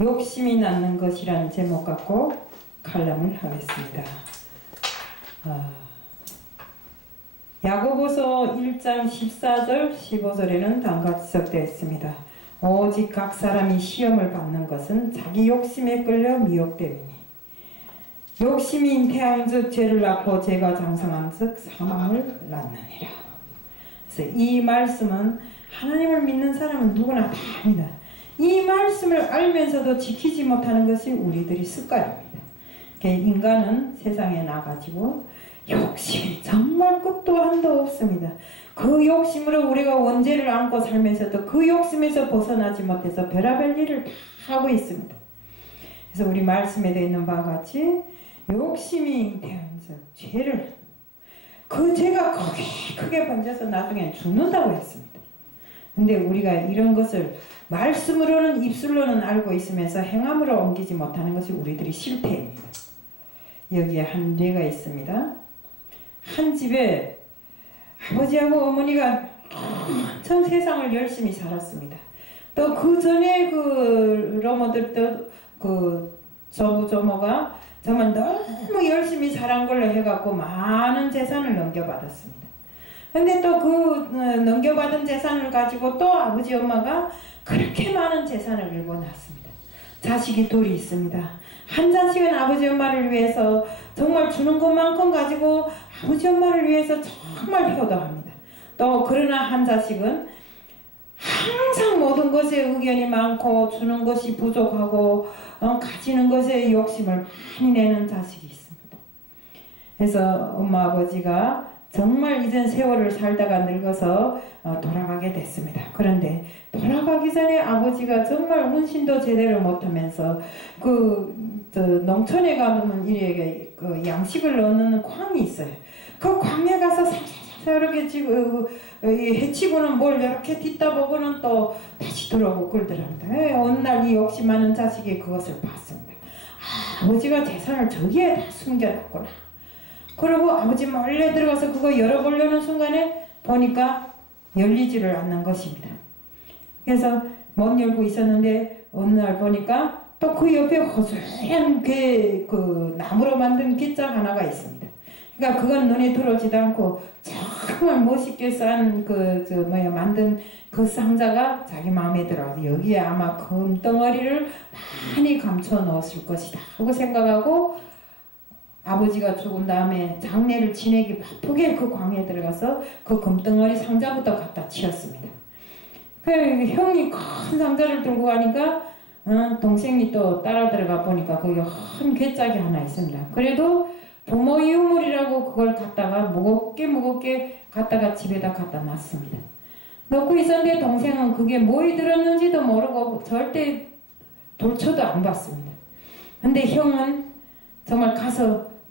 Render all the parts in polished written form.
욕심이 낳는 것이라는 제목 갖고 칼럼을 하겠습니다. 야고보서 1장 14절 15절에는 다음과 지적되어 있습니다. 오직 각 사람이 시험을 받는 것은 자기 욕심에 끌려 미혹됨이니 욕심이 잉태한즉 죄를 낳고 죄가 장성한즉 사망을 낳느니라. 그래서 이 말씀은 하나님을 믿는 사람은 누구나 다 압니다. 이 말씀을 알면서도 지키지 못하는 것이 우리들의 습관입니다. 인간은 세상에 나가지고 욕심이 정말 끝도 한도 없습니다. 그 욕심으로 우리가 원죄를 안고 살면서도 그 욕심에서 벗어나지 못해서 별의별 일을 다 하고 있습니다. 그래서 우리 말씀에 되어 있는 바와 같이 욕심이 잉태한즉 죄를, 그 죄가 크게 번져서 나중에 죽는다고 했습니다. 근데 우리가 이런 것을 말씀으로는 입술로는 알고 있으면서 행함으로 옮기지 못하는 것이 우리들의 실패입니다. 여기에 한 예가 있습니다. 한 집에 아버지하고 어머니가 엄청 세상을 열심히 살았습니다. 또 그 전에 그 로모들도 그 조부조모가 정말 너무 열심히 살한 걸로 해갖고 많은 재산을 넘겨받았습니다. 근데 또 그 넘겨받은 재산을 가지고 또 아버지 엄마가 그렇게 많은 재산을 일궈놨습니다. 자식이 둘이 있습니다. 한 자식은 아버지 엄마를 위해서 정말 주는 것만큼 가지고 아버지 엄마를 위해서 정말 효도합니다. 또 그러나 한 자식은 항상 모든 것에 의견이 많고 주는 것이 부족하고 가지는 것에 욕심을 많이 내는 자식이 있습니다. 그래서 엄마 아버지가 정말 이젠 세월을 살다가 늙어서 돌아가게 됐습니다. 그런데 돌아가기 전에 아버지가 정말 운신도 제대로 못하면서 농촌에 가면 이렇게 그 양식을 넣는 광이 있어요. 그 광에 가서 이렇게 지금 해치고는 뭘 이렇게 뒤따 보고는 또 다시 들어오고 그러더랍니다. 어느 날 이 욕심 많은 자식이 그것을 봤습니다. 아버지가 재산을 저기에 다 숨겨놨구나. 그리고 아버지 몰래 들어가서 그거 열어보려는 순간에 보니까 열리지를 않는 것입니다. 그래서 못 열고 있었는데 어느 날 보니까 또 그 옆에 허술한 그 나무로 만든 깃장 하나가 있습니다. 그러니까 그건 눈에 들어오지도 않고 정말 멋있게 싼 만든 그 상자가 자기 마음에 들어서 여기에 아마 금덩어리를 많이 감춰 넣었을 것이다 하고 생각하고 아버지가 죽은 다음에 장례를 지내기 바쁘게 그 광에 들어가서 그 금덩어리 상자부터 갖다 치웠습니다. 그 형이 큰 상자를 들고 가니까 동생이 또 따라 들어가 보니까 거기 큰 괴짝이 하나 있습니다. 그래도 부모 유물이라고 그걸 갖다가 무겁게 갖다가 집에다 갖다 놨습니다. 놓고 있었는데 동생은 그게 뭐에 들었는지도 모르고 절대 돌쳐도 안 봤습니다. 근데 형은 정말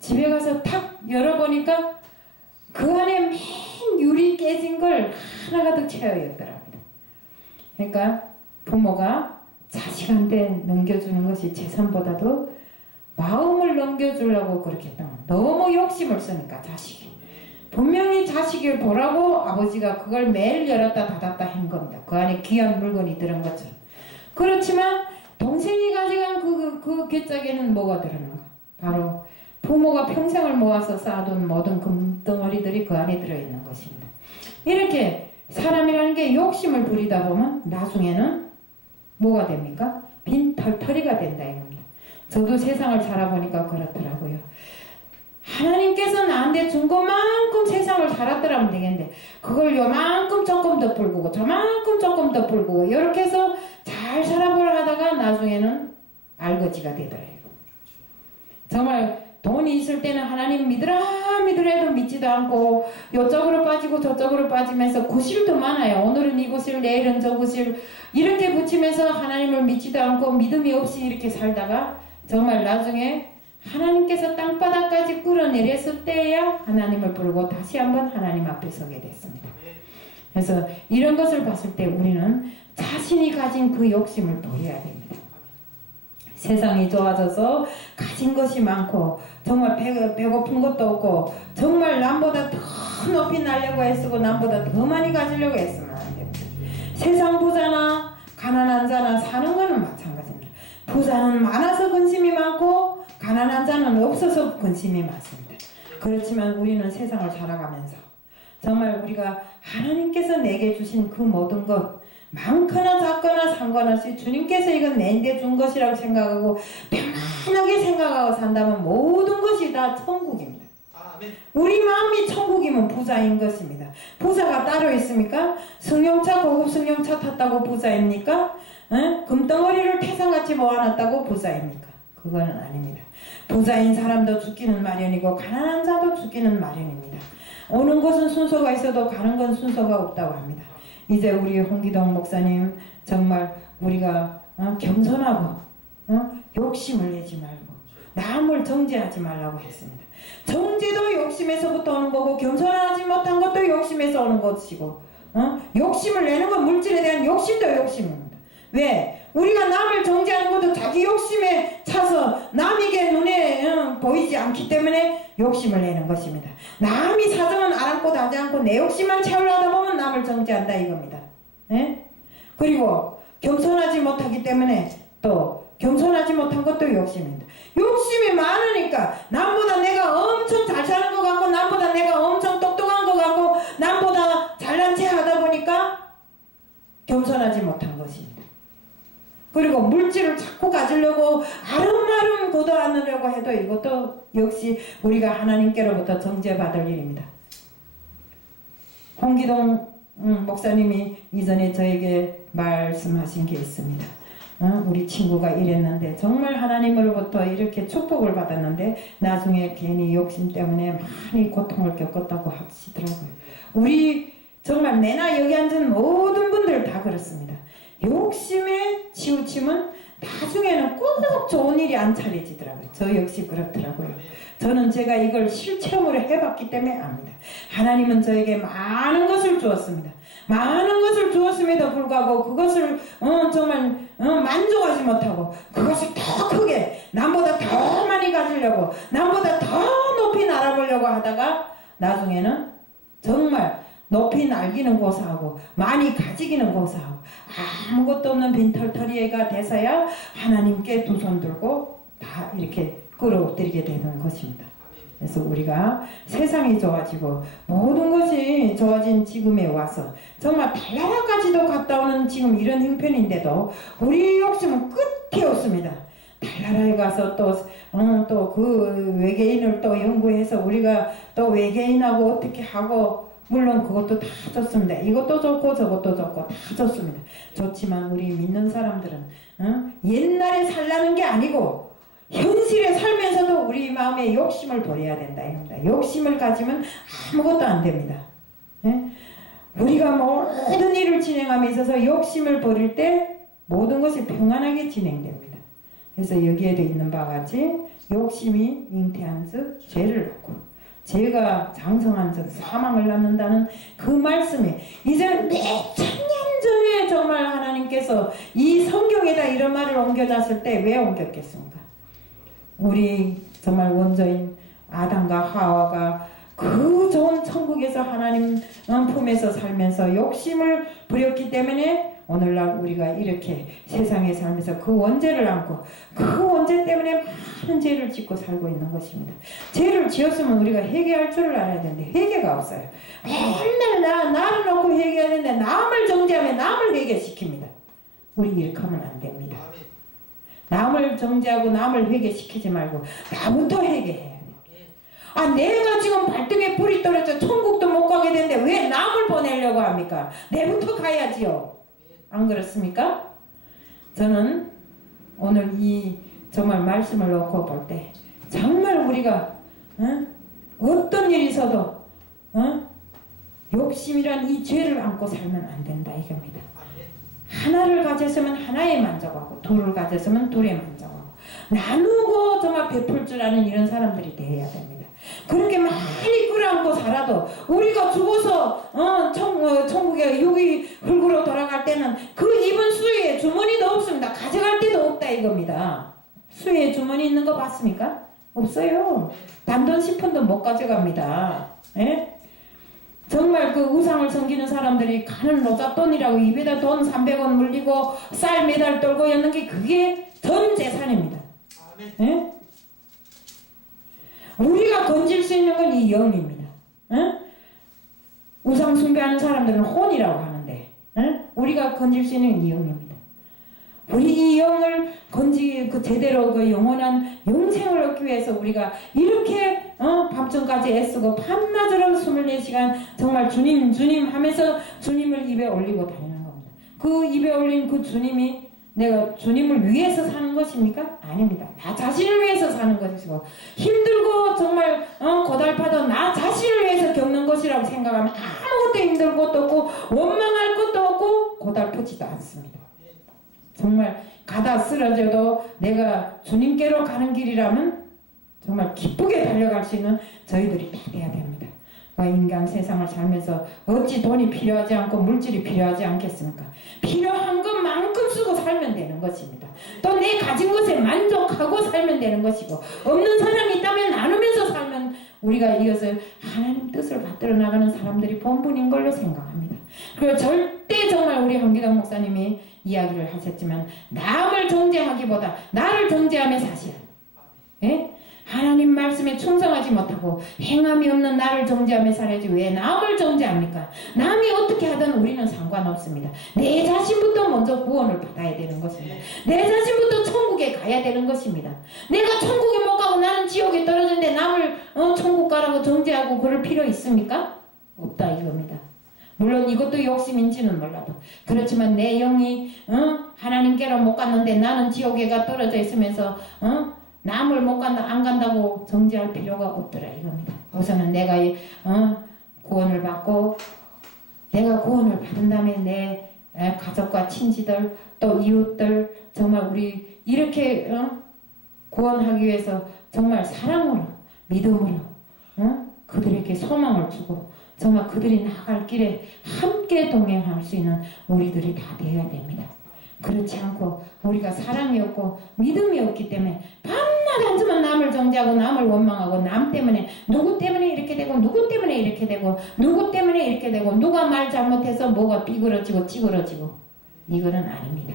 집에 가서 탁 열어보니까 그 안에 맨 유리 깨진 걸 하나가득 채워 있더랍니다. 그러니까 부모가 자식한테 넘겨주는 것이 재산보다도 마음을 넘겨주려고 그렇게 했던 거예요. 너무 욕심을 쓰니까 자식이. 분명히 자식을 보라고 아버지가 그걸 매일 열었다 닫았다 한 겁니다. 그 안에 귀한 물건이 들은 것처럼. 그렇지만 동생이 가져간 그 괴짝에는 뭐가 들었는가? 바로 부모가 평생을 모아서 쌓아둔 모든 금덩어리들이 그 안에 들어있는 것입니다. 이렇게 사람이라는 게 욕심을 부리다 보면 나중에는 뭐가 됩니까? 빈 털터리가 된다 이겁니다. 저도 세상을 살아보니까 그렇더라고요. 하나님께서 나한테 준 것만큼 세상을 살았더라면 되겠는데 그걸 요만큼 조금 더 풀고 저만큼 조금 더 풀고 이렇게 해서 잘 살아보려 하다가 나중에는 알거지가 되더래요. 정말 돈이 있을 때는 하나님 믿으라 해도 믿지도 않고 이쪽으로 빠지고 저쪽으로 빠지면서 구실도 많아요. 오늘은 이 구실 내일은 저 구실 이렇게 붙이면서 하나님을 믿지도 않고 믿음이 없이 이렇게 살다가 정말 나중에 하나님께서 땅바닥까지 끌어내렸을 때야 하나님을 부르고 다시 한번 하나님 앞에 서게 됐습니다. 그래서 이런 것을 봤을 때 우리는 자신이 가진 그 욕심을 버려야 됩니다. 세상이 좋아져서 가진 것이 많고 정말 배고픈 것도 없고 정말 남보다 더 높이 날려고 애쓰고 남보다 더 많이 가지려고 애쓰면 안 됩니다. 세상 부자나 가난한 자나 사는 거는 마찬가지입니다. 부자는 많아서 근심이 많고 가난한 자는 없어서 근심이 많습니다. 그렇지만 우리는 세상을 살아가면서 정말 우리가 하나님께서 내게 주신 그 모든 것 많거나 작거나 상관없이 주님께서 이건 내게 준 것이라고 생각하고 편안하게 생각하고 산다면 모든 것이 다 천국입니다. 우리 마음이 천국이면 부자인 것입니다. 부자가 따로 있습니까? 승용차 고급 승용차 탔다고 부자입니까? 금덩어리를 태산같이 모아놨다고 부자입니까? 그거는 아닙니다. 부자인 사람도 죽기는 마련이고 가난한 자도 죽기는 마련입니다. 오는 곳은 순서가 있어도 가는 건 순서가 없다고 합니다. 이제 우리 홍기동 목사님 정말 우리가 겸손하고 욕심을 내지 말고 남을 정죄하지 말라고 했습니다. 정죄도 욕심에서부터 오는 거고 겸손하지 못한 것도 욕심에서 오는 것이고 욕심을 내는 건 물질에 대한 욕심도 욕심입니다. 왜? 우리가 남을 정죄하는 것도 자기 욕심에 차서 남에게 눈에 보이지 않기 때문에 욕심을 내는 것입니다. 남이 사정은 아랑곳 하지 않고 내 욕심만 채우려다 보면 남을 정죄한다 이겁니다. 네? 그리고 겸손하지 못하기 때문에 또 겸손하지 못한 것도 욕심입니다. 욕심이 많으니까 남보다 내가 엄청 잘 사는 것 같고 남보다 내가 엄청 똑똑한 것 같고 남보다 잘난 체 하다 보니까 겸손하지 못한 것입니다. 그리고 물질을 자꾸 가지려고 아름아름 걷어안으려고 해도 이것도 역시 우리가 하나님께로부터 정죄받을 일입니다. 홍기동 목사님이 이전에 저에게 말씀하신 게 있습니다. 우리 친구가 이랬는데 정말 하나님으로부터 이렇게 축복을 받았는데 나중에 괜히 욕심 때문에 많이 고통을 겪었다고 하시더라고요. 우리 정말 내나 여기 앉은 모든 분들 다 그렇습니다. 욕심에 치우치면 나중에는 꼭 좋은 일이 안 차려지더라고요. 저 역시 그렇더라고요. 저는 제가 이걸 실체험으로 해봤기 때문에 압니다. 하나님은 저에게 많은 것을 주었습니다. 많은 것을 주었음에도 불구하고 그것을 정말 만족하지 못하고 그것을 더 크게 남보다 더 많이 가지려고 남보다 더 높이 날아보려고 하다가 나중에는 정말 높이 날기는 고사하고 많이 가지기는 고사하고 아무것도 없는 빈털터리가 돼서야 하나님께 두 손 들고 다 이렇게 끌어들이게 되는 것입니다. 그래서 우리가 세상이 좋아지고 모든 것이 좋아진 지금에 와서 정말 달나라까지도 갔다 오는 지금 이런 형편인데도 우리 욕심은 끝이 없습니다. 달나라에 가서 또 그 외계인을 또 연구해서 우리가 또 외계인하고 어떻게 하고 물론 그것도 다 좋습니다. 이것도 좋고 저것도 좋고 다 좋습니다. 좋지만 우리 믿는 사람들은 옛날에 살라는 게 아니고 현실에 살면서도 우리 마음에 욕심을 버려야 된다 이겁니다. 욕심을 가지면 아무것도 안 됩니다. 예? 우리가 모든 일을 진행함에 있어서 욕심을 버릴 때 모든 것이 평안하게 진행됩니다. 그래서 여기에도 있는 바와 같이 욕심이 잉태한즉 죄를 낳고 죄가 장성한즉 사망을 낳는다는 그 말씀이 이제 몇 천년 전에 정말 하나님께서 이 성경에다 이런 말을 옮겨놨을 때 왜 옮겼겠습니까? 우리 정말 원조인 아담과 하와가 그 좋은 천국에서 하나님 품에서 살면서 욕심을 부렸기 때문에 오늘날 우리가 이렇게 세상에 살면서 그 원죄를 안고 그 원죄 때문에 많은 죄를 짓고 살고 있는 것입니다. 죄를 지었으면 우리가 회개할 줄을 알아야 되는데 회개가 없어요. 맨날 나를 놓고 회개해야 되는데 남을 정죄하면 남을 회개시킵니다. 우리 이렇게 하면 안 됩니다. 남을 정죄하고 남을 회개시키지 말고 나부터 회개해야 돼요. 내가 지금 발등에 불이 떨어져 천국도 못 가게 되는데 왜 남을 보내려고 합니까? 내부터 가야지요. 안 그렇습니까? 저는 오늘 이 정말 말씀을 놓고 볼 때 정말 우리가 어떤 일이 있어도 욕심이란 이 죄를 안고 살면 안 된다 이겁니다. 하나를 가졌으면 하나에 만족하고 둘을 가졌으면 둘에 만족하고 나누고 정말 베풀 줄 아는 이런 사람들이 되어야 됩니다. 그렇게 많이 끌어안고 살아도 우리가 죽어서 천국에 육이 흙으로 돌아갈 때는 그 입은 수에 주머니도 없습니다. 가져갈 데도 없다 이겁니다. 수에 주머니 있는 거 봤습니까? 없어요. 단돈 10푼도 못 가져갑니다. 예? 정말 그 우상을 섬기는 사람들이 가는 로잣돈이라고 입에다 돈 300원 물리고 쌀 매달 떨고 였는 게 그게 전 재산 예? 우리가 건질 수 있는 건 이 영입니다. 예? 우상 숭배하는 사람들은 혼이라고 하는데 우리가 건질 수 있는 이 영입니다. 우리 이 영을 제대로 그 영원한 영생을 얻기 위해서 우리가 이렇게 밤중까지 애쓰고 밤낮으로 24시간 정말 주님 하면서 주님을 입에 올리고 다니는 겁니다. 그 입에 올린 그 주님이 내가 주님을 위해서 사는 것입니까? 아닙니다. 나 자신을 위해서 사는 것이고 힘들고 정말 고달파도 나 자신을 위해서 겪는 것이라고 생각하면 아무것도 힘들 것도 없고 원망할 것도 없고 고달프지도 않습니다. 정말 가다 쓰러져도 내가 주님께로 가는 길이라면 정말 기쁘게 달려갈 수 있는 저희들이 다 돼야 됩니다. 인간 세상을 살면서 어찌 돈이 필요하지 않고 물질이 필요하지 않겠습니까? 필요한 것만큼 쓰고 살면 되는 것입니다. 또 내 가진 것에 만족하고 살면 되는 것이고 없는 사람이 있다면 나누면서 살면 우리가 이것을 하나님 뜻을 받들어 나가는 사람들이 본분인 걸로 생각합니다. 그리고 절대 정말 우리 한기덕 목사님이 이야기를 하셨지만 남을 정죄하기보다 나를 정죄하며 사시라. 예? 하나님 말씀에 충성하지 못하고 행함이 없는 나를 정죄하며 살아야지 왜 남을 정죄합니까? 남이 어떻게 하든 우리는 상관없습니다. 내 자신부터 먼저 구원을 받아야 되는 것입니다. 내 자신부터 천국에 가야 되는 것입니다. 내가 천국에 못 가고 나는 지옥에 떨어졌는데 남을 천국 가라고 정죄하고 그럴 필요 있습니까? 없다 이겁니다. 물론 이것도 욕심인지는 몰라도 그렇지만 내 영이 하나님께로 못 갔는데 나는 지옥에가 떨어져 있으면서 남을 못 간다 안 간다고 정죄할 필요가 없더라 이겁니다. 우선은 내가 구원을 받고 내가 구원을 받은 다음에 내 가족과 친지들 또 이웃들 정말 우리 이렇게 구원하기 위해서 정말 사랑으로 믿음으로 그들에게 소망을 주고 정말 그들이 나갈 길에 함께 동행할 수 있는 우리들이 다 되어야 됩니다. 그렇지 않고 우리가 사랑이 없고 믿음이 없기 때문에 밤낮 앉으면 남을 정죄하고 남을 원망하고 남 때문에 누구 때문에 이렇게 되고 누구 때문에 이렇게 되고 누구 때문에 이렇게 되고 누가 말 잘못해서 뭐가 삐그러지고 찌그러지고 이거는 아닙니다.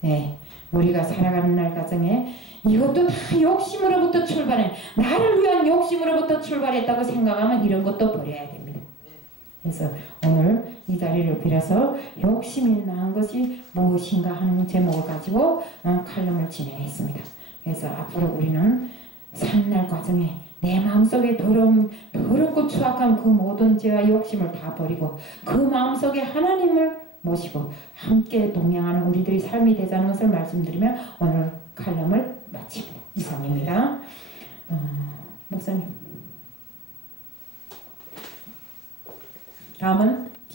네, 우리가 살아가는 날 가정에 이것도 다 욕심으로부터 출발해 나를 위한 욕심으로부터 출발했다고 생각하면 이런 것도 버려야 됩니다. 그래서 오늘 이 자리를 빌어서 욕심이 나은 것이 무엇인가 하는 제목을 가지고 칼럼을 진행했습니다. 그래서 앞으로 우리는 산날 과정에 내 마음속에 더럽고 추악한 그 모든 죄와 욕심을 다 버리고 그 마음속에 하나님을 모시고 함께 동행하는 우리들이 삶이 되자는 것을 말씀드리며 오늘 칼럼을 마칩니다. 이상입니다. 목사님. 다음은